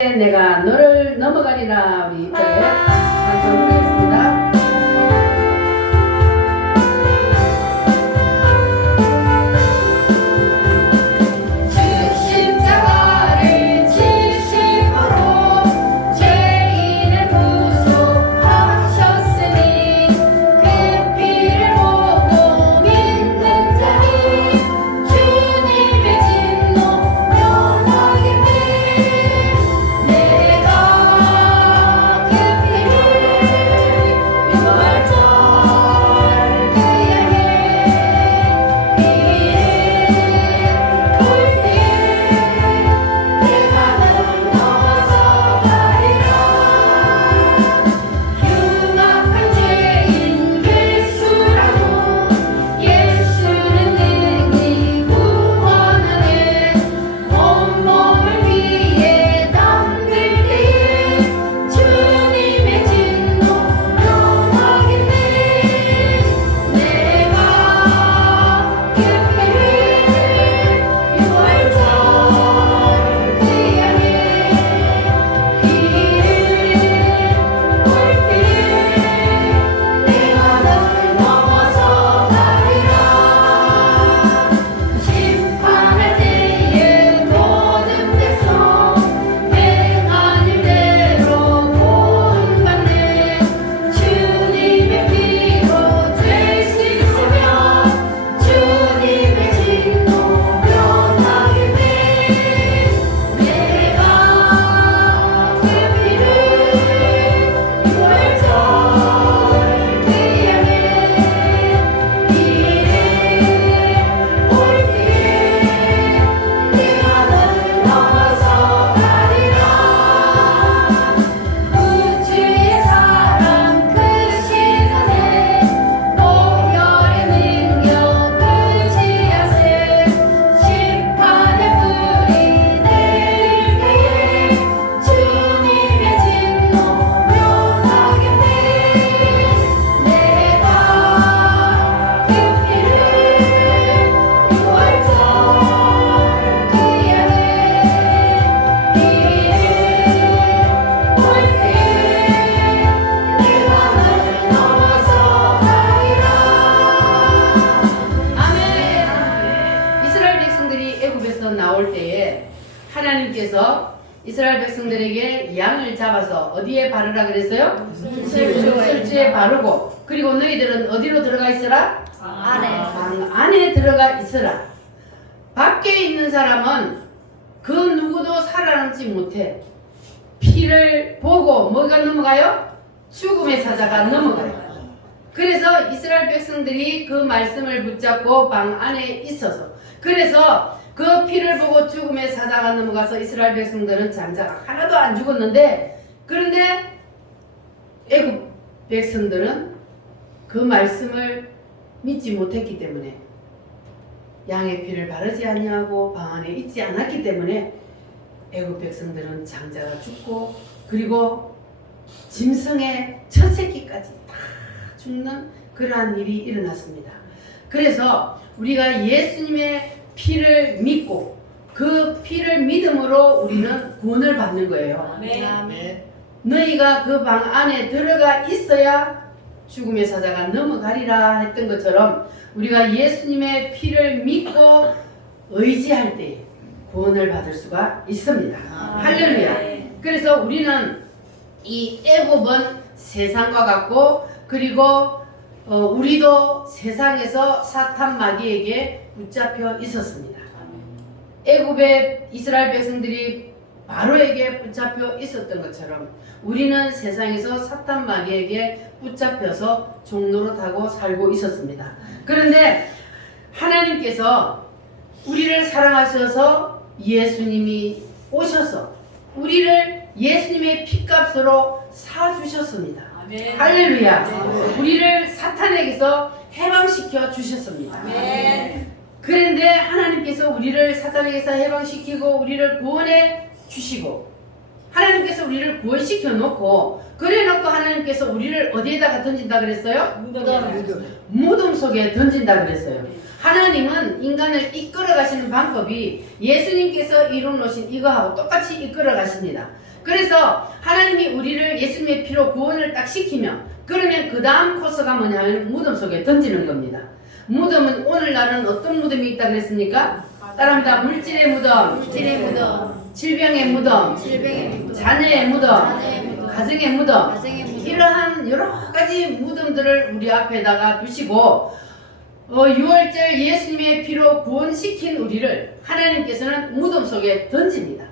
내가 너를 넘어가리라. 우리 이제 한번 부르겠습니다. 십자가를 지심으로 죄인을 구속하셨으니 그 피를 보고 믿는 자는 주님의 진노 면하겠네. 내가 그 피를 유월절 그 향해 내가 넘어서 가리라. 흉악한 죄인 괴수라도 예수는 능히 구원하네. 온몸을 피에 담글 때에 주님의 진노 명하겠네. 내가 그 피를 유월절 그 향해 올 때 내가 넘어서 가리라. 심판할 때에 모든 백성 행한 일대로 구원받네. 주님의 피로 될 수 있으면 주님의 진노 면하겠네. 내가 그 피를 유월절 그 향해 올 때에 내가 넘어서 가리라. 우주의 사랑 크신 은혜 보혈의 능력을 지하세. 심판의 불이 내릴 때에 주님의 진노 면하겠네. 내가 그 피를 유월절 그 향해 올 때에 내가 넘어서 가리라. 아멘. 이스라엘 백성들이 애굽에서 나올 때에 하나님께서 이스라엘 백성들에게 양을 잡아서 어디에 바르라 그랬어요? 술주에 바르고, 그리고 너희들은 어디로 들어가 있으라? 방 안에 들어가 있으라. 밖에 있는 사람은 그 누구도 살아남지 못해. 피를 보고 뭐가 넘어가요? 죽음의 사자가 넘어가요. 그래서 이스라엘 백성들이 그 말씀을 붙잡고 방 안에 있어서, 그래서 그 피를 보고 죽음의 사자가 넘어가서 이스라엘 백성들은 장자가 하나도 안 죽었는데, 그런데 애굽 백성들은 그 말씀을 믿지 못했기 때문에, 양의 피를 바르지 아니하고 방 안에 있지 않았기 때문에 애굽 백성들은 장자가 죽고, 그리고 짐승의 첫 새끼까지 다 죽는 그러한 일이 일어났습니다. 그래서 우리가 예수님의 피를 믿고 그 피를 믿음으로 우리는 구원을 받는 거예요. 너희가 그 방 안에 들어가 있어야 죽음의 사자가 넘어가리라 했던 것처럼, 우리가 예수님의 피를 믿고 의지할 때 구원을 받을 수가 있습니다. 할렐루야. 그래서 우리는 이 애굽은 세상과 같고, 그리고 우리도 세상에서 사탄 마귀에게 붙잡혀 있었습니다. 애굽의 이스라엘 백성들이 바로에게 붙잡혀 있었던 것처럼 우리는 세상에서 사탄 마귀에게 붙잡혀서 종로로 타고 살고 있었습니다. 그런데 하나님께서 우리를 사랑하셔서 예수님이 오셔서 우리를 예수님의 피값으로 사주셨습니다. 할렐루야. 우리를 사탄에게서 해방시켜 주셨습니다. 그런데 하나님께서 우리를 사탄에게서 해방시키고 우리를 구원해 주시고, 하나님께서 우리를 구원시켜 놓고, 그래 놓고 하나님께서 우리를 어디에다가 던진다 그랬어요? 무덤 속에 던진다 그랬어요. 하나님은 인간을 이끌어 가시는 방법이 예수님께서 이루어 놓으신 이거하고 똑같이 이끌어 가십니다. 그래서 하나님이 우리를 예수님의 피로 구원을 딱 시키면 그러면 그 다음 코스가 뭐냐면 무덤 속에 던지는 겁니다. 무덤은 오늘날은 어떤 무덤이 있다 그랬습니까? 따라합니다. 물질의 무덤, 물질의 무덤, 질병의 무덤, 질병의 무덤, 자녀의 무덤, 자녀의 무덤, 가정의 무덤, 가정의 무덤, 이러한 여러 가지 무덤들을 우리 앞에다가 두시고 6월절 예수님의 피로 구원시킨 우리를 하나님께서는 무덤 속에 던집니다.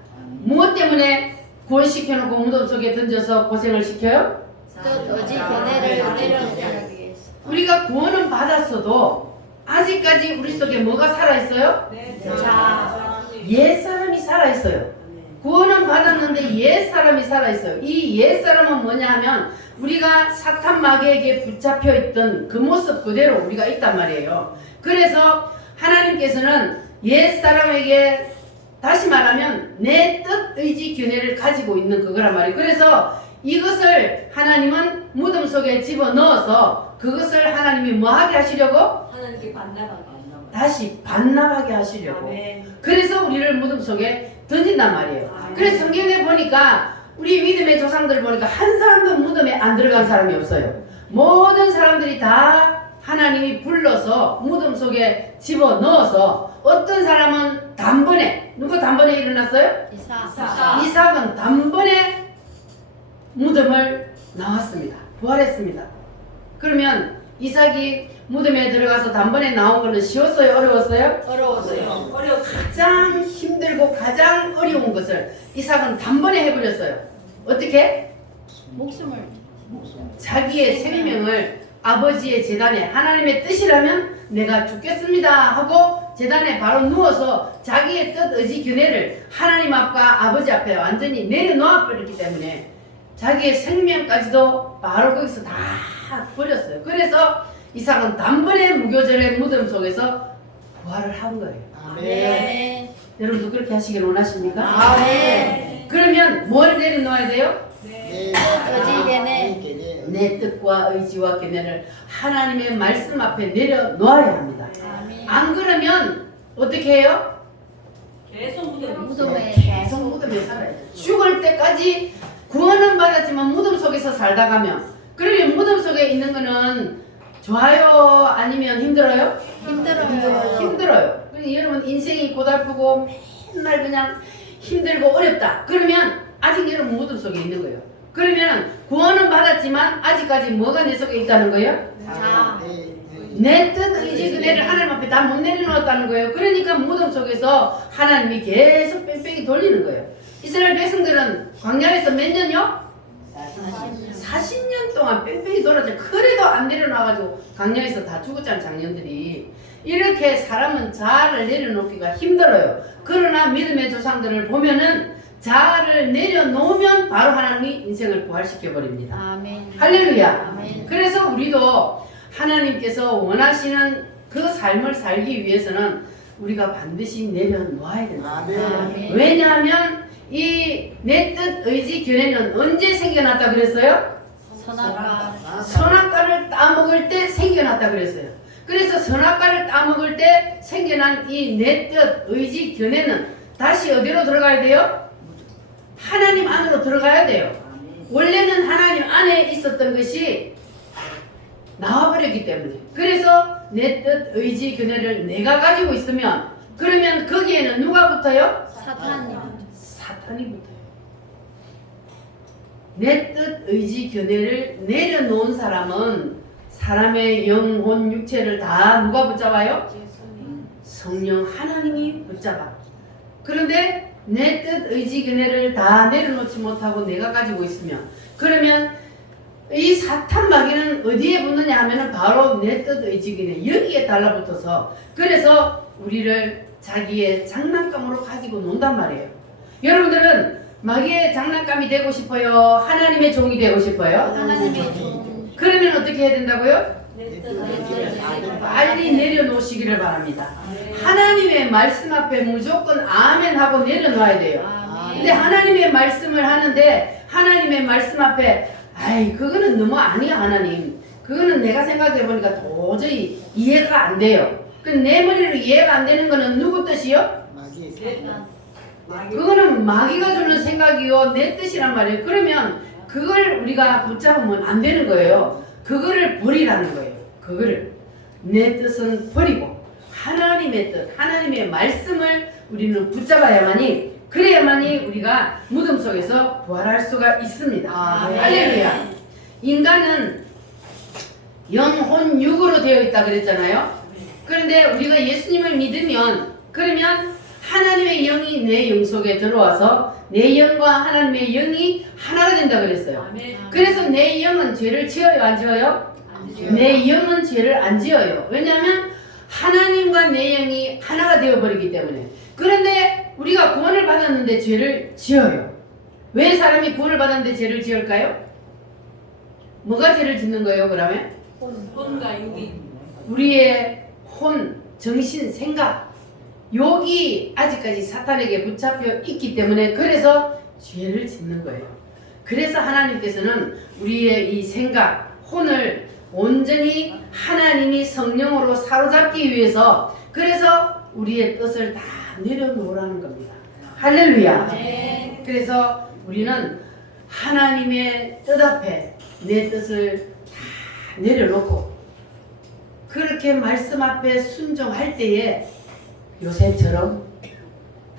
무엇 때문에 구원시켜놓고 무덤 속에 던져서 고생을 시켜요? 뜻 오직 견해를 내려놓기 위해서. 우리가 구원은 받았어도 아직까지 우리 속에 뭐가 살아있어요? 자, 옛사람이 살아있어요. 구원은 받았는데 옛사람이 살아있어요. 이 옛사람은 뭐냐 하면 우리가 사탄 마귀에게 붙잡혀 있던 그 모습 그대로 우리가 있단 말이에요. 그래서 하나님께서는 옛사람에게 다시 말하면 내 뜻, 의지, 견해를 가지고 있는 그거란 말이에요. 그래서 이것을 하나님은 무덤 속에 집어넣어서 그것을 하나님이 뭐하게 하시려고? 하나님께 반납하게. 다시 반납하게 하시려고. 아멘. 그래서 우리를 무덤 속에 던진단 말이에요. 그래서 성경에 보니까 우리 믿음의 조상들 보니까 한 사람도 무덤에 안 들어간 사람이 없어요. 모든 사람들이 다 하나님이 불러서 무덤 속에 집어넣어서 어떤 사람은 단번에 누구 단번에 일어났어요? 이사, 이삭은 단번에 무덤을 나왔습니다. 부활했습니다. 그러면 이삭이 무덤에 들어가서 단번에 나온 거는 쉬웠어요? 어려웠어요? 어려웠어요. 가장 힘들고 가장 어려운 것을 이삭은 단번에 해버렸어요. 어떻게? 목숨을 자기의 생명을 아버지의 제단에 하나님의 뜻이라면 내가 죽겠습니다 하고 제단에 바로 누워서 자기의 뜻, 의지, 견해를 하나님 앞과 아버지 앞에 완전히 내려놓아 버렸기 때문에 자기의 생명까지도 바로 거기서 다 버렸어요. 그래서 이삭은 단번에 무교절의 무덤 속에서 부활을 한 거예요. 아멘. 여러분도 그렇게 하시길 원하십니까? 아멘. 그러면 뭘 내려놓아야 돼요? 오직 견해. 내 뜻과 의지와 견해를 하나님의 말씀 앞에 내려놓아야 합니다. 아멘. 안 그러면 어떻게 해요? 계속 무덤에 계속 무덤에 살아요. 죽을 때까지 구원은 받았지만 무덤 속에서 살다 가면 그러면 무덤 속에 있는 거는 좋아요? 아니면 힘들어요? 힘들어요. 힘들어요. 그러니까 여러분 인생이 고달프고 맨날 그냥 힘들고 어렵다. 그러면 아직 여러분 무덤 속에 있는 거예요. 그러면 구원은 받았지만 아직까지 뭐가 내 속에 있다는 거예요? 자, 내 뜻, 의지, 그대를 하나님 앞에 다 못 내려놓았다는 거예요. 그러니까 무덤 속에서 하나님이 계속 뺑뺑이 돌리는 거예요. 이스라엘 백성들은 광야에서 몇 년요? 40년 동안 뺑뺑이 돌았죠. 그래도 안 내려놔가지고 광야에서 다 죽었잖아요, 장년들이. 이렇게 사람은 자아를 내려놓기가 힘들어요. 그러나 믿음의 조상들을 보면은 자아를 내려놓으면 바로 하나님이 인생을 부활시켜버립니다. 아멘. 할렐루야. 아멘. 그래서 우리도 하나님께서 원하시는 그 삶을 살기 위해서는 우리가 반드시 내려놓아야 된다. 아멘. 왜냐하면 이 내 뜻, 의지, 견해는 언제 생겨났다 그랬어요? 선악과 선악과를 따먹을 때 생겨났다 그랬어요. 그래서 선악과를 따먹을 때 생겨난 이 내 뜻, 의지, 견해는 다시 어디로 들어가야 돼요? 하나님 안으로 들어가야 돼요. 원래는 하나님 안에 있었던 것이 나와버렸기 때문에. 그래서 내 뜻, 의지, 견해를 내가 가지고 있으면 그러면 거기에는 누가 붙어요? 사탄이 사탄이 붙어요. 내 뜻, 의지, 견해를 내려놓은 사람은 사람의 영혼, 육체를 다 누가 붙잡아요? 성령 하나님이 붙잡아. 그런데 내 뜻, 의지, 견해를 다 내려놓지 못하고 내가 가지고 있으면 그러면 이 사탄 마귀는 어디에 붙느냐 하면은 바로 내 뜻, 의지, 견해 여기에 달라붙어서 그래서 우리를 자기의 장난감으로 가지고 논단 말이에요. 여러분들은 마귀의 장난감이 되고 싶어요? 하나님의 종이 되고 싶어요? 하나님의 종. 그러면 어떻게 해야 된다고요? 내 뜻을 빨리 내려놓으시기를 바랍니다. 하나님의 말씀 앞에 무조건 아멘 하고 내려놔야 돼요. 아멘. 근데 하나님의 말씀을 하는데 하나님의 말씀 앞에 아이 그거는 너무 아니야 하나님. 그거는 내가 생각해 보니까 도저히 이해가 안 돼요. 그 내 머리로 이해가 안 되는 거는 누구 뜻이요? 그거는 마귀가 주는 생각이요 내 뜻이란 말이에요. 그러면 그걸 우리가 붙잡으면 안 되는 거예요. 그거를 버리라는 거예요. 그거를 내 뜻은 버리고 하나님의 뜻, 하나님의 말씀을 우리는 붙잡아야만이 그래야만이 우리가 무덤 속에서 부활할 수가 있습니다. 할렐루야. 인간은 영혼 육으로 되어 있다 그랬잖아요. 그런데 우리가 예수님을 믿으면 그러면 하나님의 영이 내 영 속에 들어와서 내 영과 하나님의 영이 하나가 된다 그랬어요. 그래서 내 영은 죄를 지어요, 안 지어요? 내 영은 죄를 안 지어요. 왜냐하면 하나님과 내 영이 하나가 되어버리기 때문에. 그런데 우리가 구원을 받았는데 죄를 지어요. 왜 사람이 구원을 받았는데 죄를 지을까요? 뭐가 죄를 짓는 거예요, 그러면? 혼과 육이. 우리의 혼, 정신, 생각, 욕이 아직까지 사탄에게 붙잡혀 있기 때문에 그래서 죄를 짓는 거예요. 그래서 하나님께서는 우리의 이 생각, 혼을 온전히 하나님이 성령으로 사로잡기 위해서 그래서 우리의 뜻을 다 내려놓으라는 겁니다. 할렐루야. 네. 그래서 우리는 하나님의 뜻 앞에 내 뜻을 다 내려놓고 그렇게 말씀 앞에 순종할 때에 요셉처럼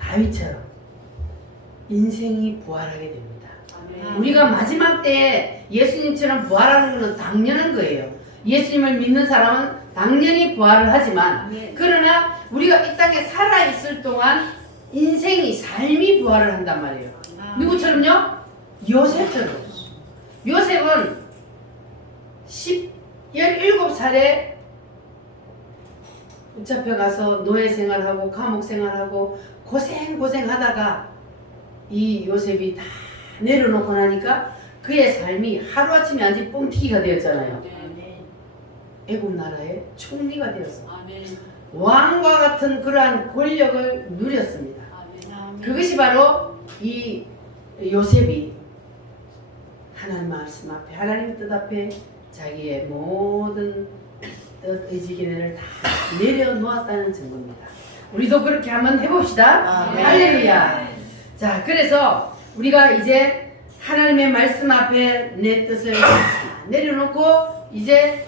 다윗처럼 인생이 부활하게 됩니다. 우리가 마지막 때에 예수님처럼 부활하는 것은 당연한 거예요. 예수님을 믿는 사람은 당연히 부활을 하지만 그러나 우리가 이 땅에 살아있을 동안 인생이 삶이 부활을 한단 말이에요. 누구처럼요? 요셉처럼. 요셉은 17살에 붙잡혀 가서 노예 생활하고 감옥 생활하고 고생하다가 이 요셉이 다 내려놓고 나니까 그의 삶이 하루아침에 아주 뻥튀기가 되었잖아요. 애국 나라의 총리가 되었어. 왕과 같은 그러한 권력을 누렸습니다. 그것이 바로 이 요셉이 하나님 말씀 앞에 하나님 뜻 앞에 자기의 모든 뜻 의지기능을 다 내려놓았다는 증거입니다. 우리도 그렇게 한번 해봅시다. 할렐루야. 자, 그래서 우리가 이제 하나님의 말씀 앞에 내 뜻을 다 내려놓고 이제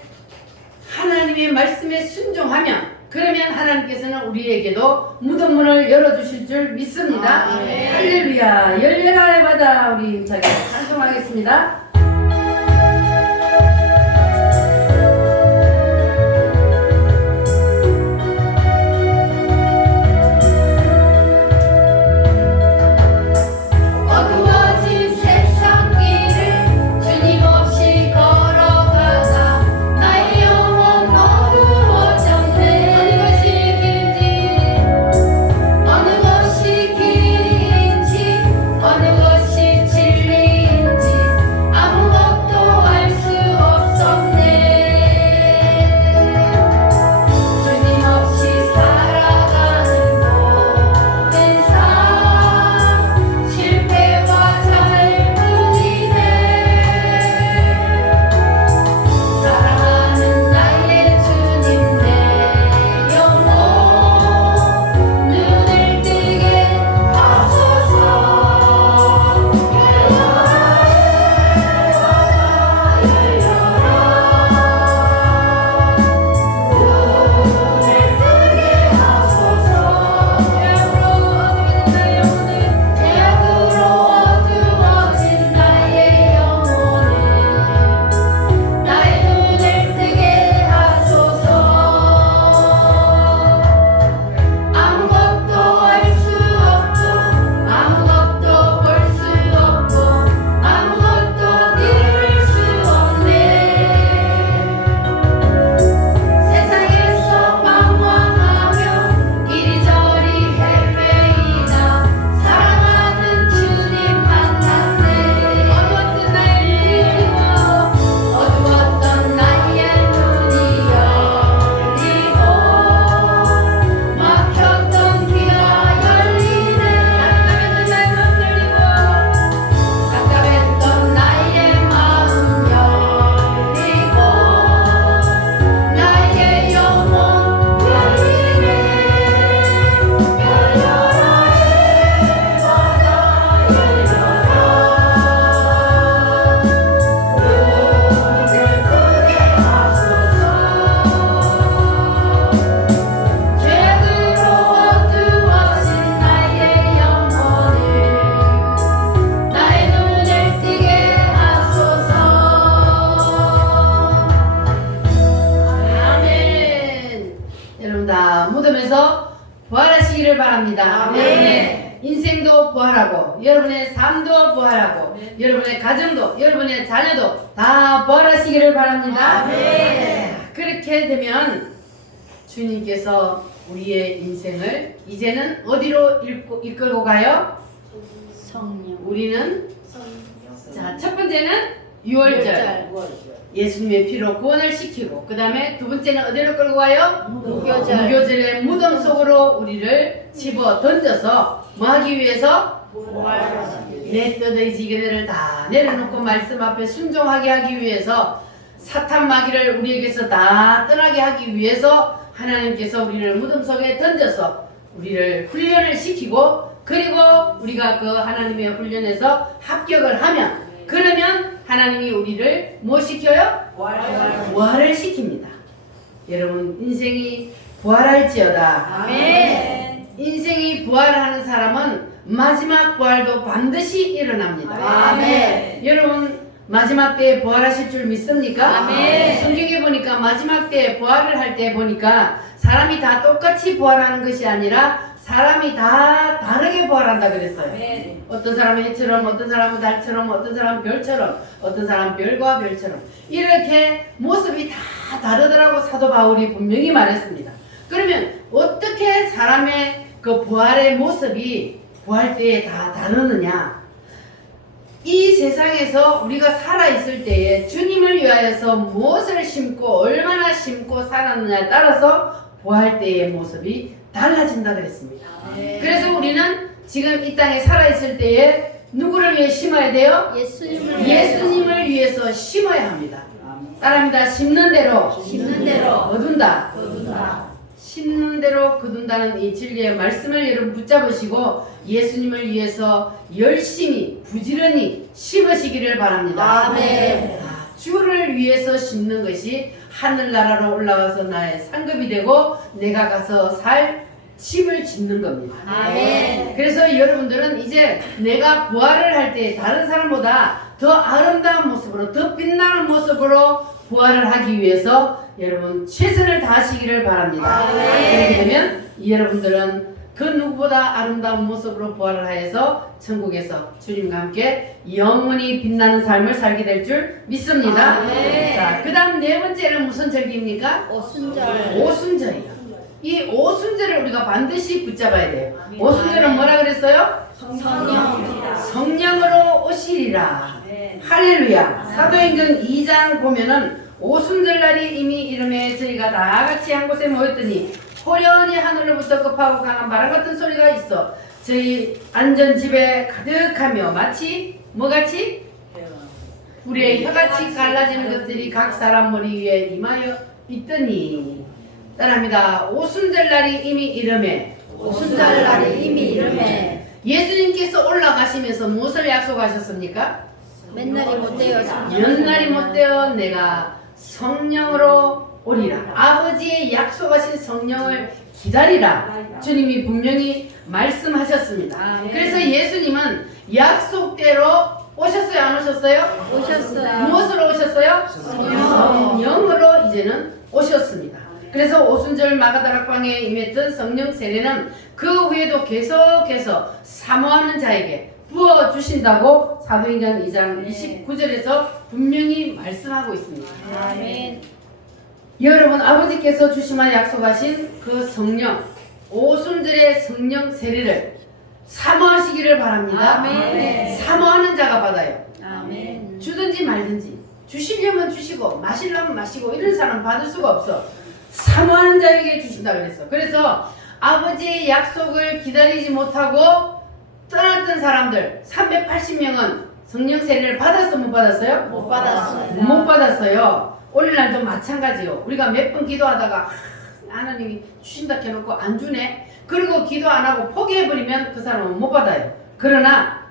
하나님의 말씀에 순종하면 그러면 하나님께서는 우리에게도 무덤 문을 열어주실 줄 믿습니다. 할렐루야. 열려라 받아 우리 자기 찬송하겠습니다. 어두워진 세상 길을 주님 없이 걸어가다 나의 영혼 어두워졌네. 어느 것이 길인지 어느 것이 진리인지 바랍니다. 아멘. 인생도 부활하고 여러분의 삶도 부활하고 여러분의 가정도 여러분의 자녀도 다 부활하시기를 바랍니다. 아멘. 그렇게 되면 주님께서 우리의 인생을 이제는 어디로 이끌고 가요? 성령. 우리는 자, 첫 번째는 유월절 예수님의 피로 구원을 시키고 그 다음에 두 번째는 어디로 끌고 가요? 무교절. 무교절의 무덤 속으로 우리를 집어 던져서 뭐 하기 위해서? 내 뜻의 지게를 다 내려놓고 말씀 앞에 순종하게 하기 위해서 사탄 마귀를 우리에게서 다 떠나게 하기 위해서 하나님께서 우리를 무덤 속에 던져서 우리를 훈련을 시키고 그리고 우리가 그 하나님의 훈련에서 합격을 하면 그러면 하나님이 우리를 뭐 시켜요? 부활을 시킵니다. 여러분 인생이 부활할지어다. 아멘. 인생이 부활하는 사람은 마지막 부활도 반드시 일어납니다. 아멘. 여러분 마지막 때에 부활하실 줄 믿습니까? 아멘. 성경에 보니까 마지막 때에 부활을 할 때 보니까 사람이 다 똑같이 부활하는 것이 아니라 사람이 다 다르게 부활한다 그랬어요. 어떤 사람은 해처럼, 어떤 사람은 달처럼, 어떤 사람은 별처럼, 어떤 사람은 별과 별처럼 이렇게 모습이 다 다르더라고 사도 바울이 분명히 말했습니다. 그러면 어떻게 사람의 그 부활의 모습이 부활 때에 다 다르느냐? 이 세상에서 우리가 살아있을 때에 주님을 위하여서 무엇을 심고 얼마나 심고 살았느냐에 따라서 부활 때의 모습이 달라진다 그랬습니다. 그래서 우리는 지금 이 땅에 살아있을 때에 누구를 위해 심어야 돼요? 예수님을 위해서 심어야 합니다. 따라합니다. 심는 대로 심는 대로 거둔다. 거둔다. 심는 대로 거둔다는 이 진리의 말씀을 여러분 붙잡으시고 예수님을 위해서 열심히 부지런히 심으시기를 바랍니다. 아멘. 주를 위해서 심는 것이 하늘나라로 올라가서 나의 상급이 되고 내가 가서 살 집을 짓는 겁니다. 아멘. 그래서 여러분들은 이제 내가 부활을 할 때 다른 사람보다 더 아름다운 모습으로 더 빛나는 모습으로 부활을 하기 위해서 여러분 최선을 다하시기를 바랍니다. 아멘. 그렇게 되면 여러분들은 그 누구보다 아름다운 모습으로 부활을 하여서 천국에서 주님과 함께 영원히 빛나는 삶을 살게 될 줄 믿습니다. 아멘. 자, 그 다음 네 번째는 무슨 절기입니까? 오순절. 오순절이요. 이 오순절을 우리가 반드시 붙잡아야 돼요. 오순절은 뭐라 그랬어요? 성령. 성령으로 오시리라. 할렐루야. 사도행전 2장 보면은 오순절 날이 이미 이름에 저희가 다 같이 한 곳에 모였더니 호련히 하늘로부터 급하고 강한 바람 같은 소리가 있어 저희 앉은 집에 가득하며 마치 뭐같이? 불의 혀같이 갈라지는 것들이 각 사람 머리 위에 임하여 있더니 따라합니다. 오순절 날이 이미 이름에 오순절 날이 이미 이름에 예수님께서 올라가시면서 무엇을 약속하셨습니까? 맨날이 못되어 성령. 몇 날이 못되어 내가 성령으로 오리라. 아버지의 약속하신 성령을 기다리라. 주님이 분명히 말씀하셨습니다. 아멘. 그래서 예수님은 약속대로 오셨어요? 안 오셨어요? 오셨어요. 무엇으로 오셨어요? 성령으로 이제는 오셨습니다. 그래서 오순절 마가다락방에 임했던 성령 세례는 그 후에도 계속해서 사모하는 자에게 부어주신다고 사도행전 2장 29절에서 분명히 말씀하고 있습니다. 아멘. 여러분 아버지께서 주시마 약속하신 그 성령 오순절의 성령 세례를 사모하시기를 바랍니다. 아멘. 사모하는 자가 받아요. 아멘. 주든지 말든지 주시려면 주시고 마시려면 마시고 이런 사람 받을 수가 없어. 사모하는 자에게 주신다 그랬어. 그래서 아버지의 약속을 기다리지 못하고 떠났던 사람들 380명은 성령 세례를 받았어 못 받았어요? 못 받았어요. 못 받았어요. 오늘날도 마찬가지요. 우리가 몇 번 기도하다가 하나님이 주신다 해놓고 안 주네. 그리고 기도 안 하고 포기해버리면 그 사람은 못 받아요. 그러나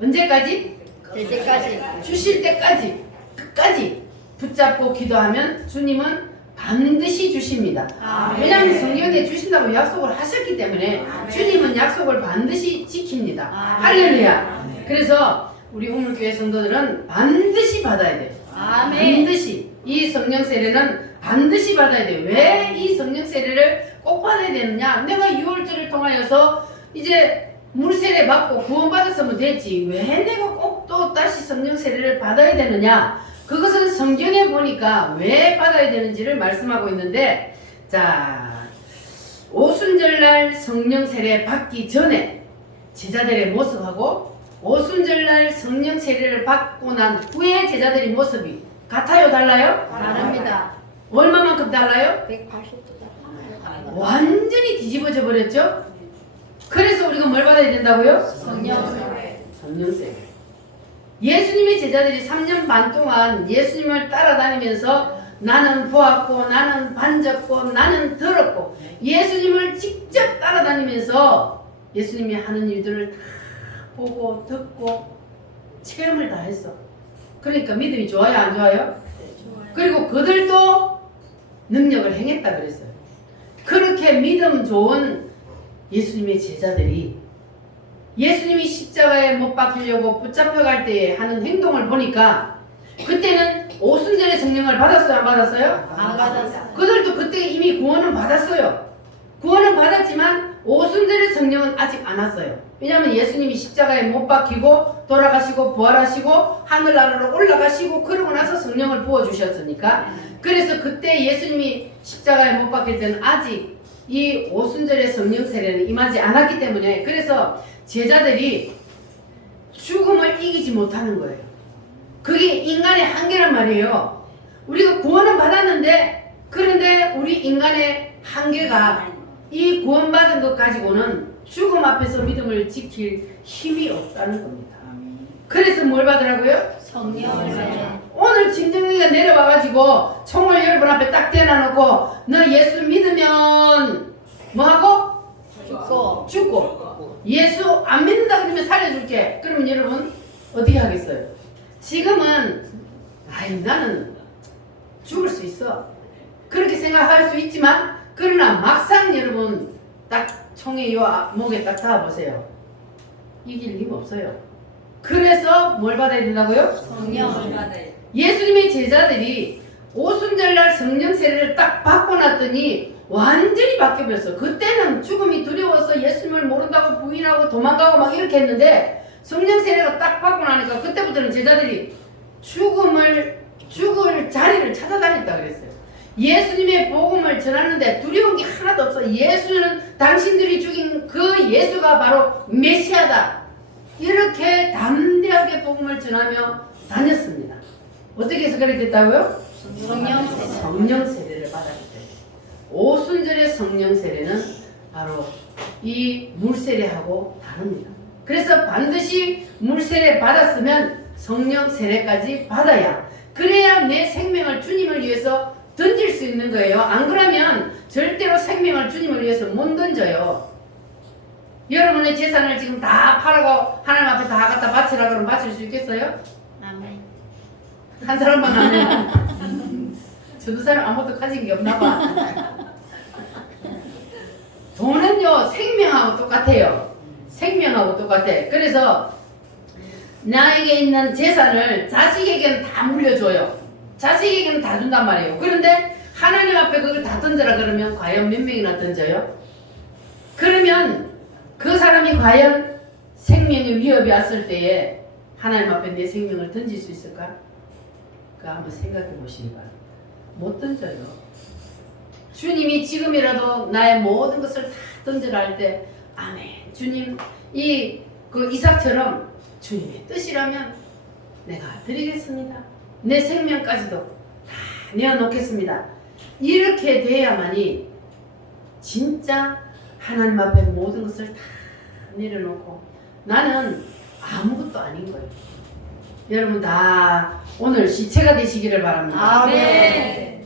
언제까지? 될 때까지. 주실 때까지 끝까지 붙잡고 기도하면 주님은 반드시 주십니다. 아멘. 왜냐하면 성령에 주신다고 약속을 하셨기 때문에 주님은 약속을 반드시 지킵니다. 아멘. 할렐루야. 그래서 우리 우물교회 성도들은 반드시 받아야 돼요. 아멘. 반드시 이 성령 세례는 반드시 받아야 돼요. 왜 이 성령 세례를 꼭 받아야 되느냐? 내가 6월절을 통하여서 이제 물 세례 받고 구원받았으면 됐지 왜 내가 꼭 또 다시 성령 세례를 받아야 되느냐? 그것은 성경에 보니까 왜 받아야 되는지를 말씀하고 있는데, 자, 오순절날 성령 세례 받기 전에 제자들의 모습하고 오순절날 성령 세례를 받고 난 후에 제자들의 모습이 같아요, 달라요? 다릅니다. 얼마만큼 달라요? 180도 완전히 뒤집어져 버렸죠? 그래서 우리가 뭘 받아야 된다고요? 성령 성령 세례. 예수님의 제자들이 3년 반 동안 예수님을 따라다니면서 나는 보았고 나는 만졌고 나는 들었고 예수님을 직접 따라다니면서 예수님이 하는 일들을 다 보고 듣고 체험을 다 했어. 그러니까 믿음이 좋아요, 안 좋아요? 그리고 그들도 능력을 행했다 그랬어요. 그렇게 믿음 좋은 예수님의 제자들이 예수님이 십자가에 못 박히려고 붙잡혀갈 때에 하는 행동을 보니까 그때는 오순절의 성령을 받았어요, 안 받았어요? 안 받았어요. 그들도 그때 이미 구원은 받았어요. 구원은 받았지만 오순절의 성령은 아직 안 왔어요. 왜냐하면 예수님이 십자가에 못 박히고 돌아가시고 부활하시고 하늘나라로 올라가시고 그러고 나서 성령을 부어주셨으니까. 그래서 그때 예수님이 십자가에 못 박힐 때는 아직 이 오순절의 성령 세례는 임하지 않았기 때문에 그래서 제자들이 죽음을 이기지 못하는 거예요. 그게 인간의 한계란 말이에요. 우리가 구원은 받았는데 그런데 우리 인간의 한계가 이 구원받은 것 가지고는 죽음 앞에서 믿음을 지킬 힘이 없다는 겁니다. 그래서 뭘 받으라고요? 성령을 오늘 진정이가 내려와가지고 총을 여러분 앞에 딱 대놔놓고 너 예수 믿으면 뭐하고? 죽고 예수 안 믿는다 그러면 살려줄게. 그러면 여러분 어떻게 하겠어요? 지금은 아이 나는 죽을 수 있어 그렇게 생각할 수 있지만 그러나 막상 여러분 딱 총에 요 목에 딱 닿아보세요. 이길 힘 없어요. 그래서 뭘 받아야 된다고요? 성령을 받아요. 예수님의 제자들이 오순절날 성령 세례를 딱 받고 났더니 완전히 바뀌어버렸어. 그때는 죽음이 두려워서 예수님을 모른다고 부인하고 도망가고 막 이렇게 했는데 성령 세례가 딱 받고 나니까 그때부터는 제자들이 죽을 자리를 찾아다녔다 그랬어요. 예수님의 복음을 전하는데 두려운 게 하나도 없어. 예수는 당신들이 죽인 그 예수가 바로 메시아다. 이렇게 담대하게 복음을 전하며 다녔습니다. 어떻게 해서 그렇게 됐다고요? 성령 세례를 받았기 때문에. 오순절의 성령 세례는 바로 이 물세례하고 다릅니다. 그래서 반드시 물세례 받았으면 성령 세례까지 받아야 그래야 내 생명을 주님을 위해서 던질 수 있는 거예요. 안 그러면 절대로 생명을 주님을 위해서 못 던져요. 여러분의 재산을 지금 다 팔아고 하나님 앞에 다 갖다 바치라 그러면 바칠 수 있겠어요? 아멘. 한 사람만 하면 저두 사람 아무것도 가진 게 없나 봐. 돈은요 생명하고 똑같아요. 생명하고 똑같아. 그래서 나에게 있는 재산을 자식에게는 다 물려줘요. 자식에게는 다 준단 말이에요. 그런데 하나님 앞에 그걸 다 던져라 그러면 과연 몇 명이나 던져요? 그러면 그 사람이 과연 생명의 위협이 왔을 때에 하나님 앞에 내 생명을 던질 수 있을까? 그 한번 생각해 보시기 바랍니다. 못 던져요. 주님이 지금이라도 나의 모든 것을 다 던져라 할 때 아멘. 주님 그 이삭처럼 주님의 뜻이라면 내가 드리겠습니다. 내 생명까지도 다 내어놓겠습니다. 이렇게 돼야만이 진짜 하나님 앞에 모든 것을 다 내려놓고 나는 아무것도 아닌 거예요. 여러분 다 오늘 시체가 되시기를 바랍니다. 아멘.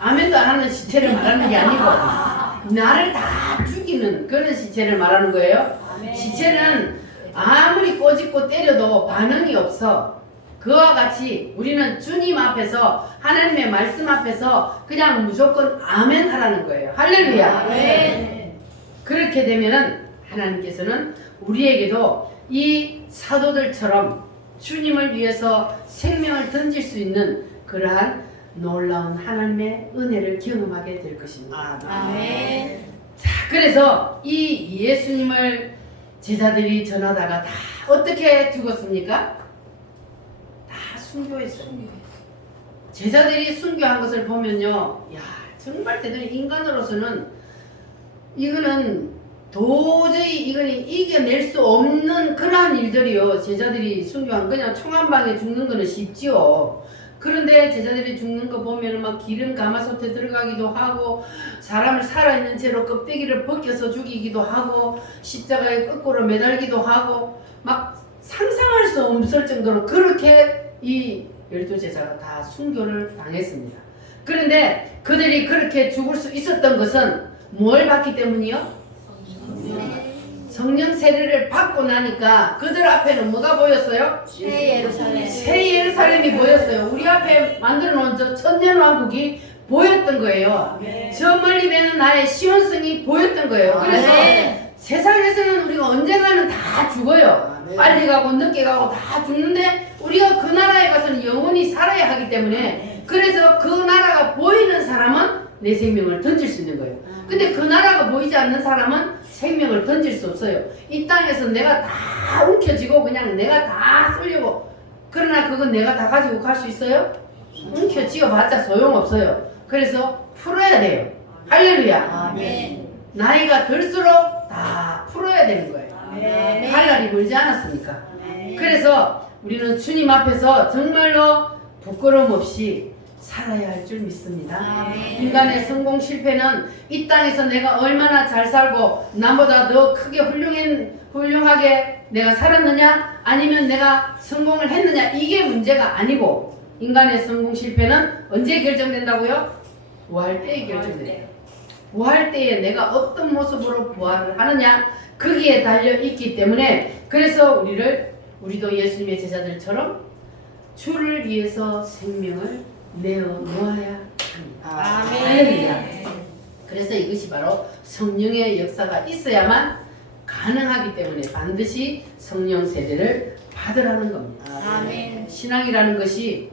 아멘도 안 하는 시체를 말하는 게 아니고 나를 다 죽이는 그런 시체를 말하는 거예요. 아멘. 시체는 아무리 꼬집고 때려도 반응이 없어. 그와 같이 우리는 주님 앞에서 하나님의 말씀 앞에서 그냥 무조건 아멘 하라는 거예요. 할렐루야. 아멘. 그렇게 되면은 하나님께서는 우리에게도 이 사도들처럼 주님을 위해서 생명을 던질 수 있는 그러한 놀라운 하나님의 은혜를 경험하게 될 것입니다. 아멘. 자, 그래서 이 예수님을 제자들이 전하다가 다 어떻게 죽었습니까? 다 순교했어요. 제자들이 순교한 것을 보면요, 야 정말 대단히 인간으로서는 이거는 도저히 이거는 이겨낼 수 없는 그러한 일들이요. 제자들이 순교한 그냥 총 한 방에 죽는 거는 쉽지요. 그런데 제자들이 죽는 거 보면 막 기름 가마솥에 들어가기도 하고 사람을 살아있는 채로 껍데기를 벗겨서 죽이기도 하고 십자가에 거꾸로 매달기도 하고 막 상상할 수 없을 정도로 그렇게 이 12제자가 다 순교를 당했습니다. 그런데 그들이 그렇게 죽을 수 있었던 것은 뭘 받기 때문이요? 성령 세례를 받고 나니까 그들 앞에는 뭐가 보였어요? 새 예루살렘. 새 예루살렘이 보였어요. 우리 앞에 만들어 놓은 저 천년왕국이 보였던 거예요. 저 멀리 되는 나의 시온성이 보였던 거예요. 그래서 세상에서는 우리가 언젠가는 다 죽어요. 빨리 가고 늦게 가고 다 죽는데 우리가 그 나라에 가서는 영원히 살아야 하기 때문에 그래서 그 나라가 보이는 사람은 내 생명을 던질 수 있는 거예요. 근데 그 나라가 보이지 않는 사람은 생명을 던질 수 없어요. 이 땅에서 내가 다 움켜쥐고 그냥 내가 다 쓰려고 그러나 그건 내가 다 가지고 갈 수 있어요? 움켜쥐어봤자 소용없어요. 그래서 풀어야 돼요. 할렐루야. 아멘. 나이가 들수록 다 풀어야 되는 거예요. 아멘. 할 날이 멀지 않았습니까? 아멘. 그래서 우리는 주님 앞에서 정말로 부끄러움 없이 살아야 할 줄 믿습니다. 아멘. 인간의 성공 실패는 이 땅에서 내가 얼마나 잘 살고 남보다 더 크게 훌륭하게 내가 살았느냐 아니면 내가 성공을 했느냐 이게 문제가 아니고 인간의 성공 실패는 언제 결정된다고요? 부활 때에 결정돼요. 부활 때에 내가 어떤 모습으로 부활을 하느냐 거기에 달려 있기 때문에 그래서 우리도 예수님의 제자들처럼 주를 위해서 생명을 내어 놓아야 합니다. 할렐루야. 그래서 이것이 바로 성령의 역사가 있어야만 가능하기 때문에 반드시 성령 세례를 받으라는 겁니다. 아멘. 신앙이라는 것이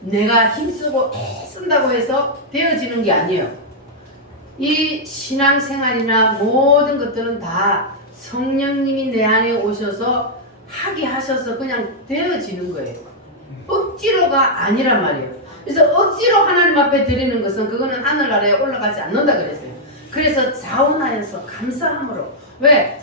내가 힘쓰고 애쓴다고 해서 되어지는 게 아니에요. 이 신앙생활이나 모든 것들은 다 성령님이 내 안에 오셔서 하게 하셔서 그냥 되어지는 거예요. 억지로가 아니란 말이에요. 그래서 억지로 하나님 앞에 드리는 것은 그거는 하늘나라에 올라가지 않는다 그랬어요. 그래서 자원하여서 감사함으로 왜?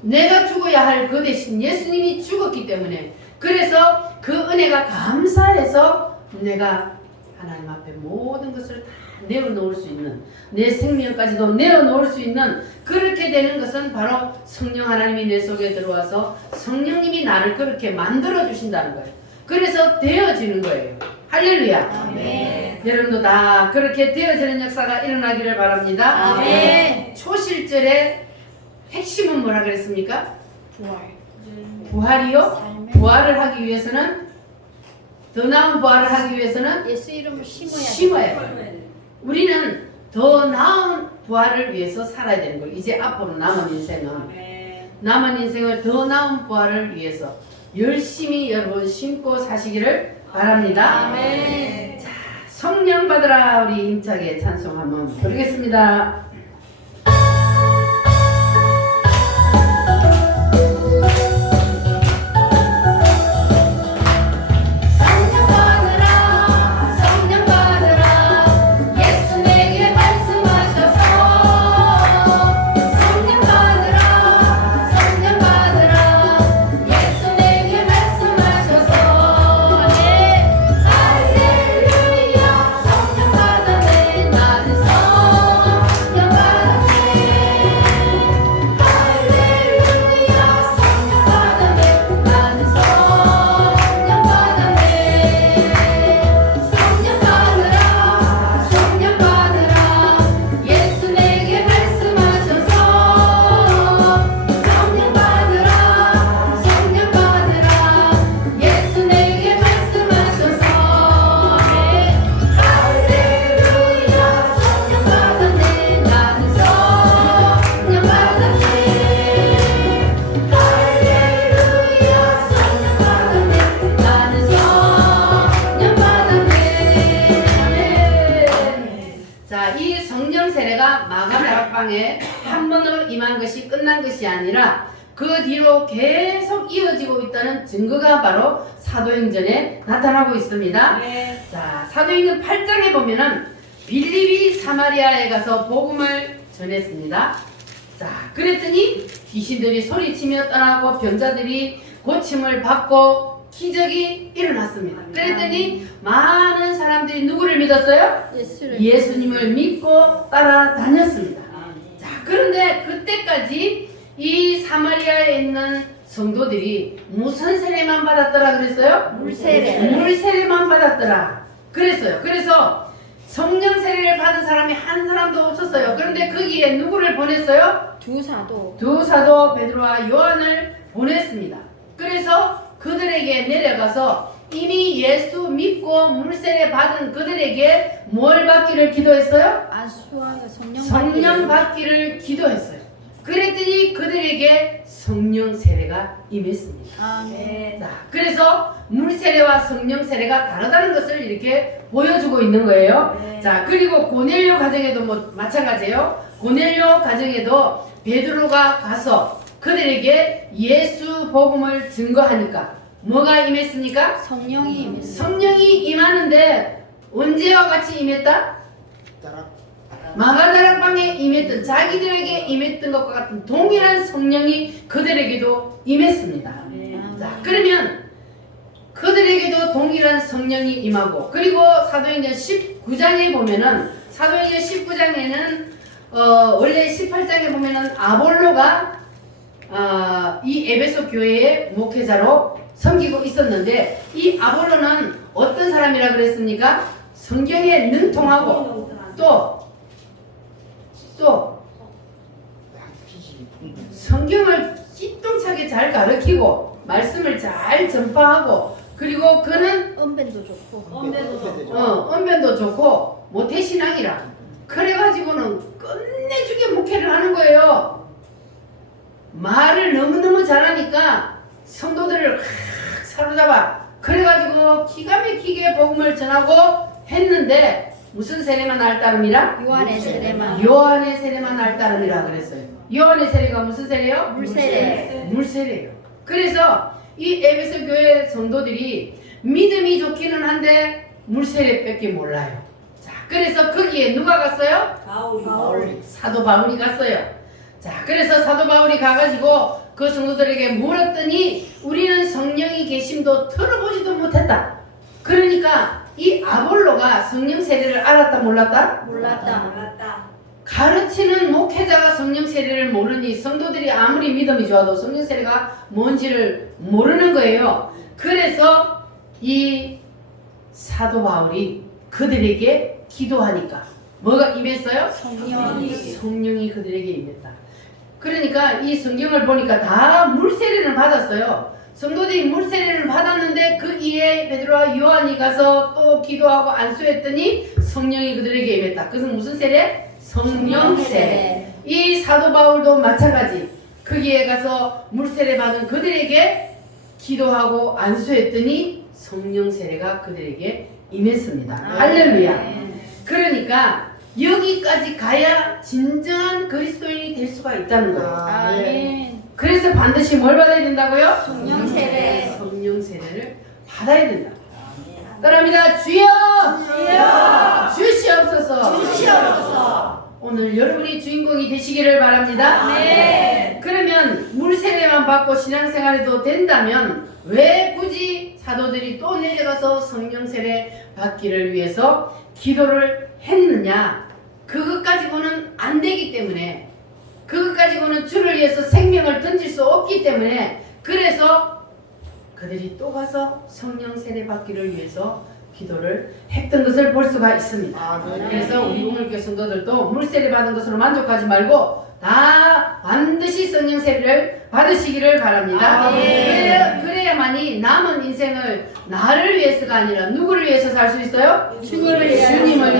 내가 죽어야 할 그 대신 예수님이 죽었기 때문에 그래서 그 은혜가 감사해서 내가 하나님 앞에 모든 것을 다 내어놓을 수 있는 내 생명까지도 내어놓을 수 있는 그렇게 되는 것은 바로 성령 하나님이 내 속에 들어와서 성령님이 나를 그렇게 만들어 주신다는 거예요. 그래서 되어지는 거예요. 할렐루야. 아멘. 여러분도 다 그렇게 되어지는 역사가 일어나기를 바랍니다. 아멘. 초실절의 핵심은 뭐라 그랬습니까? 부활. 부활이요? 삶의 부활을 하기 위해서는 더 나은 부활을 하기 위해서는 예수 이름을 심어야 심어야 돼요. 우리는 더 나은 부활을 위해서 살아야 되는 거예요. 이제 앞으로 남은 인생을 더 나은 부활을 위해서 열심히 여러분 심고 사시기를 바랍니다. 아멘. 자, 성령 받으라 우리 힘차게 찬송 한번 부르겠습니다. 할렐루야 성령 받았네 나는 성령 세례가 마가다락방에 한 번으로 임한 것이 끝난 것이 아니라 그 뒤로 계속 이어지고 있다는 증거가 바로 사도행전에 나타나고 있습니다. 네. 자, 사도행전 8장에 보면은 빌립이 사마리아에 가서 복음을 전했습니다. 자, 그랬더니 귀신들이 소리치며 떠나고 병자들이 고침을 받고 기적이 일어났습니다. 그랬더니 많은 사람들이 누구를 믿었어요? 예수님을 믿고 따라다녔습니다. 자, 그런데 그때까지 이 사마리아에 있는 성도들이 무슨 세례만 받았더라 그랬어요? 물세례만 받았더라 그랬어요. 그래서 성령 세례를 받은 사람이 한 사람도 없었어요. 그런데 거기에 누구를 보냈어요? 두 사도. 두 사도 베드로와 요한을 보냈습니다. 그래서 그들에게 내려가서 이미 예수 믿고 물세례 받은 그들에게 뭘 받기를 기도했어요? 안수하여 성령 받기를 기도했어요. 그랬더니 그들에게 성령 세례가 임했습니다. 아멘. 자, 그래서 물 세례와 성령 세례가 다르다는 것을 이렇게 보여주고 있는 거예요. 네. 자, 그리고 고넬료 가정에도 뭐 마찬가지예요. 고넬료 가정에도 베드로가 가서 그들에게 예수 복음을 증거하니까 뭐가 임했습니까? 성령이 임했습니다. 성령이 임하는데 언제와 같이 임했다? 마가다락방에 임했던 자기들에게 임했던 것과 같은 동일한 성령이 그들에게도 임했습니다. 자, 그러면 그들에게도 동일한 성령이 임하고 그리고 사도행전 19장에 보면은 사도행전 19장에는 원래 18장에 보면은 아볼로가 이 에베소 교회의 목회자로 섬기고 있었는데 이 아볼로는 어떤 사람이라 그랬습니까? 성경에 능통하고 또 성경을 기똥차게 잘 가르치고 말씀을 잘 전파하고 그리고 그는 언변도 좋고. 언변도 좋고 모태신앙이라 그래가지고는 끝내주게 목회를 하는 거예요. 말을 너무너무 잘하니까 성도들을 확 사로잡아 그래가지고 기가 막히게 복음을 전하고 했는데 무슨 세례만 알 따름이라? 요한의 세례만. 요한의 세례만 알 따름이라 그랬어요. 요한의 세례가 무슨 세례요? 물세례. 물세례요. 그래서 이 에베소 교회 성도들이 믿음이 좋기는 한데 물세례밖에 몰라요. 자, 그래서 거기에 누가 갔어요? 바울이. 사도 바울이 갔어요. 자, 그래서 사도 바울이 가가지고 그 성도들에게 물었더니 우리는 성령이 계심도 들어보지도 못했다. 그러니까 이 아볼로가 성령 세례를 알았다 몰랐다? 몰랐다. 가르치는 목회자가 성령 세례를 모르니 성도들이 아무리 믿음이 좋아도 성령 세례가 뭔지를 모르는 거예요. 그래서 이 사도 바울이 그들에게 기도하니까 뭐가 임했어요? 성령이 그들에게 임했다. 그러니까 이 성경을 보니까 다 물세례를 받았어요. 성도들이 물세례를 받았는데 그 이에 베드로와 요한이 가서 또 기도하고 안수했더니 성령이 그들에게 임했다. 그것은 무슨 세례? 성령 세례. 이 사도 바울도 마찬가지. 거기에 가서 물세례 받은 그들에게 기도하고 안수했더니 성령 세례가 그들에게 임했습니다. 할렐루야. 그러니까 여기까지 가야 진정한 그리스도인이 될 수가 있다는 거예요. 아멘. 그래서 반드시 뭘 받아야 된다고요? 성령 세례. 성령 세례를 받아야 된다. 따라합니다. 주여! 주시옵소서. 오늘 여러분이 주인공이 되시기를 바랍니다. 그러면 물 세례만 받고 신앙생활해도 된다면 왜 굳이 사도들이 또 내려가서 성령 세례 받기를 위해서 기도를 했느냐? 그것 가지고는 안 되기 때문에 그것 가지고는 주를 위해서 생명을 던질 수 없기 때문에 그래서 그들이 또 가서 성령 세례 받기를 위해서 기도를 했던 것을 볼 수가 있습니다. 그래서 우리 우물교회 성도들도 물세례 받은 것으로 만족하지 말고 다 반드시 성령 세례를 받으시기를 바랍니다. 그래야만이 남은 인생을 나를 위해서가 아니라 누구를 위해서 살 수 있어요? 주님을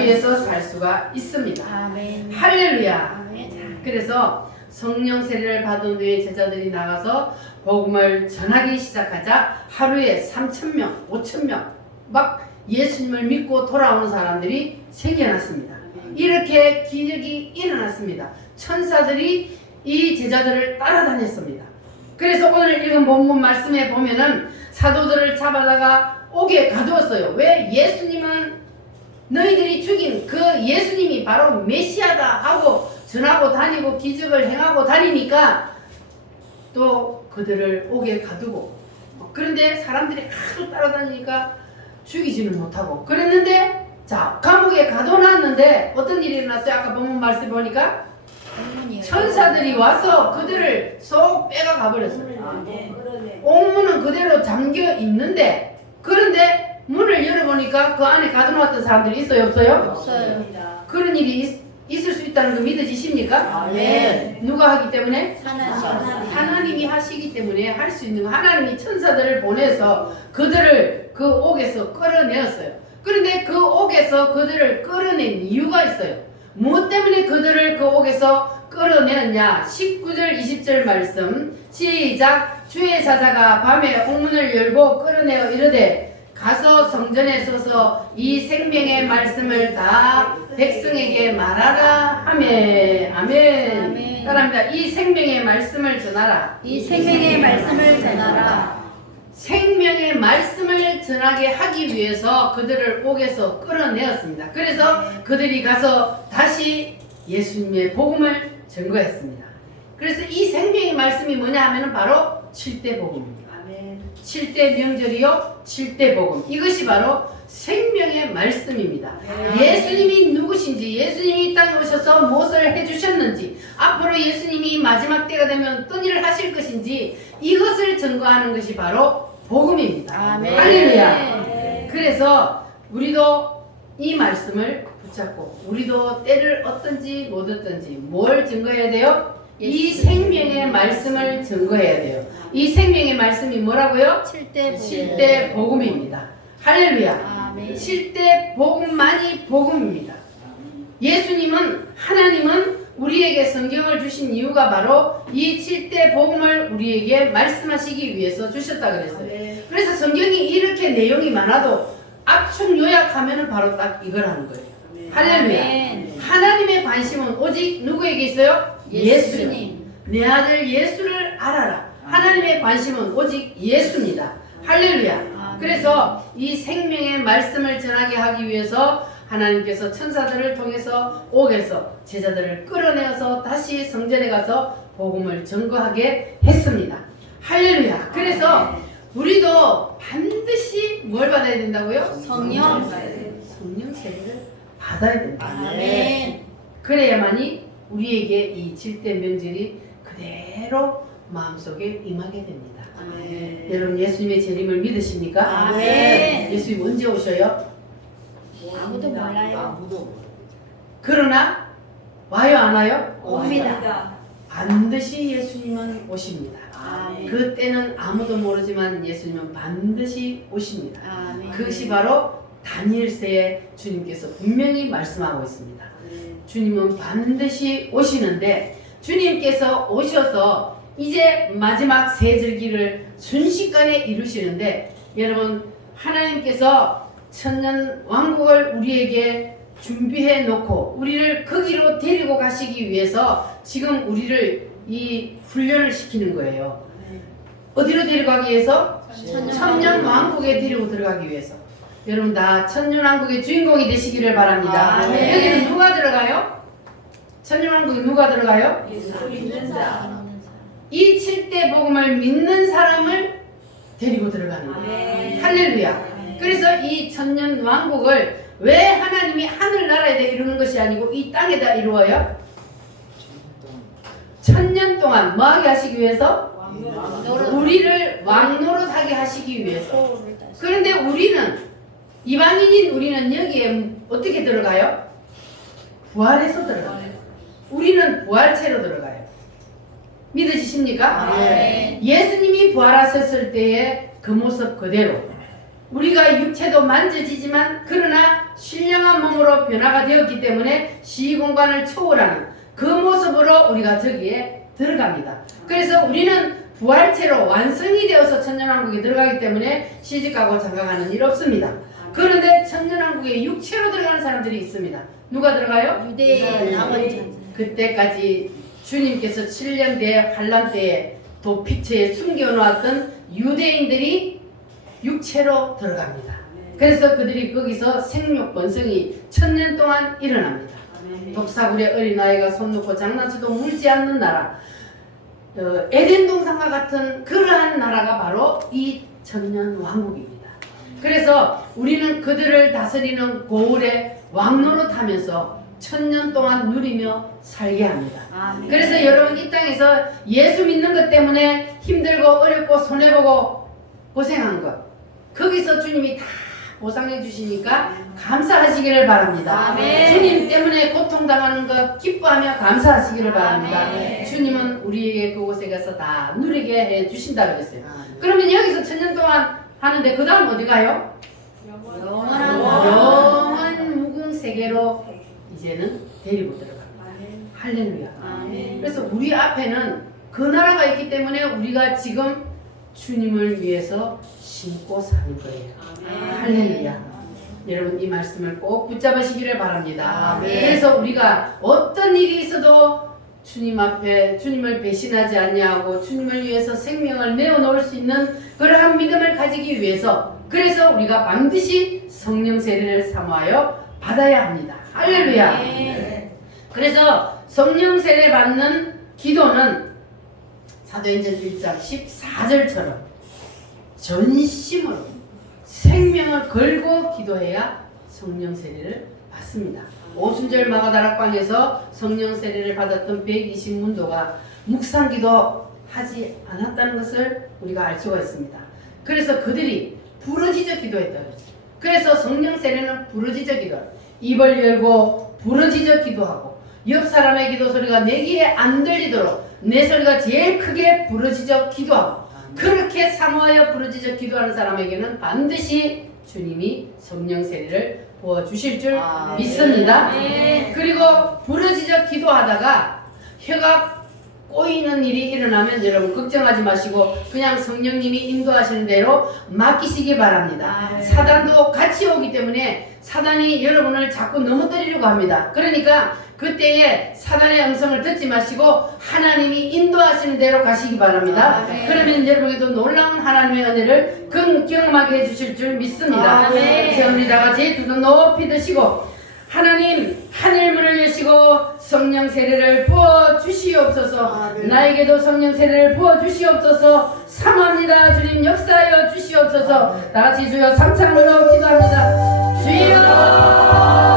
위해서 살 수가 있습니다. 아멘. 할렐루야. 아멘. 그래서 성령 세례를 받은 후에 제자들이 나가서 복음을 전하기 시작하자 하루에 3,000명, 5,000명 막 예수님을 믿고 돌아오는 사람들이 생겨났습니다. 이렇게 기적이 일어났습니다. 천사들이 이 제자들을 따라다녔습니다. 그래서 오늘 읽은 본문 말씀에 보면은 사도들을 잡아다가 옥에 가두었어요. 왜? 예수님은 너희들이 죽인 그 예수님이 바로 메시아다 하고 전하고 다니고 기적을 행하고 다니니까 또 그들을 옥에 가두고, 그런데 사람들이 하도 따라다니니까 죽이지는 못하고 그랬는데, 자, 감옥에 가둬놨는데 어떤 일이 일어났어요? 아까 본문 말씀 보니까 천사들이 와서 그들을 쏙 빼가 가버렸어요. 옥문은 그대로 잠겨 있는데, 그런데 문을 열어보니까 그 안에 가둬놨던 사람들이 있어요, 없어요? 없어요. 그런 일이 있을 수 있다는 거 믿어지십니까? 네. 누가 하기 때문에? 하나님. 하나님이 하시기 때문에 할 수 있는 거. 하나님이 천사들을 보내서 그들을 그 옥에서 끌어내었어요. 그런데 그 옥에서 그들을 끌어낸 이유가 있어요. 무엇 때문에 그들을 그 옥에서 끌어내었냐? 19절 20절 말씀 시작. 주의 사자가 밤에 옥문을 열고 끌어내어 이르되 가서 성전에 서서 이 생명의 말씀을 다 백성에게 말하라 하매. 아멘. 아멘. 따라합니다. 이 생명의 말씀을 전하라. 이 생명의 말씀을 전하라. 생명의 말씀을 전하게 하기 위해서 그들을 옥에서 끌어내었습니다. 그래서 그들이 가서 다시 예수님의 복음을 전거했습니다. 그래서 이 생명의 말씀이 뭐냐 하면 바로 7대 복음입니다. 7대 명절이요 7대 복음, 이것이 바로 생명의 말씀입니다. 예수님이 누구신지, 예수님이 이 땅에 오셔서 무엇을 해주셨는지, 앞으로 예수님이 마지막 때가 되면 어떤 일을 하실 것인지, 이것을 증거하는 것이 바로 복음입니다. 아멘. 할렐루야. 그래서 우리도 이 말씀을 붙잡고, 우리도 때를 얻든지 못 얻든지 뭘 증거해야 돼요? 이 생명의 말씀을 증거해야 돼요. 이 생명의 말씀이 뭐라고요? 7대 복음입니다. 할렐루야. 아멘. 7대 복음만이 복음입니다. 예수님은, 하나님은 우리에게 성경을 주신 이유가 바로 이 7대 복음을 우리에게 말씀하시기 위해서 주셨다 그랬어요. 그래서 성경이 이렇게 내용이 많아도 압축 요약하면 바로 딱 이걸 하는 거예요. 할렐루야. 아멘. 하나님의 관심은 오직 누구에게 있어요? 예수님. 내 아들 예수를 알아라. 하나님의 관심은 오직 예수입니다. 할렐루야. 그래서 이 생명의 말씀을 전하게 하기 위해서 하나님께서 천사들을 통해서 옥에서 제자들을 끌어내어서 다시 성전에 가서 복음을 전거하게 했습니다. 할렐루야. 그래서 우리도 반드시 뭘 받아야 된다고요? 성령. 성령 세례를 받아야 된다. 아멘. 그래야만이 우리에게 이 7대 명절이 그대로 마음속에 임하게 됩니다. 아멘. 여러분, 예수님의 재림을 믿으십니까? 아멘. 예수님 언제 오셔요? 아무도 몰라요. 그러나 와요 안 와요? 옵니다. 반드시 예수님은 오십니다. 아멘. 그때는 아무도 모르지만 예수님은 반드시 오십니다. 아멘. 그것이 바로 다니엘서에 주님께서 분명히 말씀하고 있습니다. 주님은 반드시 오시는데, 주님께서 오셔서 이제 마지막 세 절기를 순식간에 이루시는데, 여러분, 하나님께서 천년 왕국을 우리에게 준비해 놓고 우리를 거기로 데리고 가시기 위해서 지금 우리를 이 훈련을 시키는 거예요. 어디로 데려가기 위해서? 천년 왕국에 데리고 들어가기 위해서. 여러분, 다 천년 왕국의 주인공이 되시기를 바랍니다. 아멘. 여기는 누가 들어가요? 천년 왕국에 누가 들어가요? 예수 믿는 자. 이 7대 복음을 믿는 사람을 데리고 들어가는 거예요. 아멘. 할렐루야. 그래서 이 천년 왕국을 왜 하나님이 하늘나라에다 이루는 것이 아니고 이 땅에다 이루어요? 천년 동안 뭐 하게 하시기 위해서? 우리를 왕노릇하게 하시기 위해서. 그런데 우리는, 이방인인 우리는 여기에 어떻게 들어가요? 부활해서 들어가요. 우리는 부활체로 들어가요. 믿으시십니까? 아멘. 예수님이 부활하셨을 때의 그 모습 그대로 우리가 육체도 만져지지만 그러나 신령한 몸으로 변화가 되었기 때문에 시공간을 초월하는 그 모습으로 우리가 저기에 들어갑니다. 그래서 우리는 부활체로 완성이 되어서 천년왕국에 들어가기 때문에 시집가고 장가가는 일 없습니다. 그런데 천년왕국에 육체로 들어가는 사람들이 있습니다. 누가 들어가요? 유대인 나머지 그때까지 주님께서 7년 대 환란 때에 도피처에 숨겨놓았던 유대인들이 육체로 들어갑니다. 그래서 그들이 거기서 생육 번성이 1000년 동안 일어납니다. 독사굴의 어린아이가 손 놓고 장난쳐도 물지 않는 나라, 에덴 동산과 같은 그러한 나라가 바로 이 천년 왕국입니다. 그래서 우리는 그들을 다스리는 고을의 왕노릇하면서 1000년 동안 누리며 살게 합니다. 그래서 여러분 이 땅에서 예수 믿는 것 때문에 힘들고 어렵고 손해보고 고생한 것, 거기서 주님이 다 보상해 주시니까 감사하시기를 바랍니다. 아멘. 주님 때문에 고통당하는 것 기뻐하며 감사하시기를 바랍니다. 아멘. 주님은 우리에게 그곳에 가서 다 누리게 해 주신다 그랬어요. 그러면 여기서 1000년 동안 하는데 그 다음 어디 가요? 영원 무궁 세계로 이제는 데리고 들어갑니다. 할렐루야. 그래서 우리 앞에는 그 나라가 있기 때문에 우리가 지금 주님을 위해서 신고 사는 거예요. 할렐루야. 여러분 이 말씀을 꼭 붙잡으시기를 바랍니다. 아멘. 그래서 우리가 어떤 일이 있어도 주님 앞에 주님을 배신하지 않냐고 주님을 위해서 생명을 내어놓을 수 있는 그러한 믿음을 가지기 위해서 그래서 우리가 반드시 성령 세례를 사모하여 받아야 합니다. 할렐루야. 그래서 성령 세례 받는 기도는 사도행전 1장 14절처럼 전심으로 생명을 걸고 기도해야 성령 세례를 받습니다. 오순절 마가다락방에서 성령 세례를 받았던 120문도가 묵상기도 하지 않았다는 것을 우리가 알 수가 있습니다. 그래서 그들이 부르짖어 기도했다 그러죠. 그래서 성령 세례는 부르짖어 기도, 입을 열고 부르짖어 기도하고 옆 사람의 기도 소리가 내 귀에 안 들리도록 내 소리가 제일 크게 부르짖어 기도하고 그렇게 사모하여 부르짖어 기도하는 사람에게는 반드시 주님이 성령 세례를 부어주실 줄 믿습니다. 그리고 부르짖어 기도하다가 혀가 꼬이는 일이 일어나면 여러분 걱정하지 마시고 그냥 성령님이 인도하시는 대로 맡기시기 바랍니다. 사단도 같이 오기 때문에 사단이 여러분을 자꾸 넘어뜨리려고 합니다. 그러니까 그때에 사단의 음성을 듣지 마시고 하나님이 인도하시는 대로 가시기 바랍니다. 그러면 여러분에게도 놀라운 하나님의 은혜를 경험하게 해주실 줄 믿습니다. 이제 우리 다 같이 두 손 높이 드시고 하나님 하늘문을 여시고 성령 세례를 부어 주시옵소서. 나에게도 성령 세례를 부어 주시옵소서. 사모합니다. 주님 역사하여 주시옵소서. 다 같이 주여 3창으로 기도합니다. 주여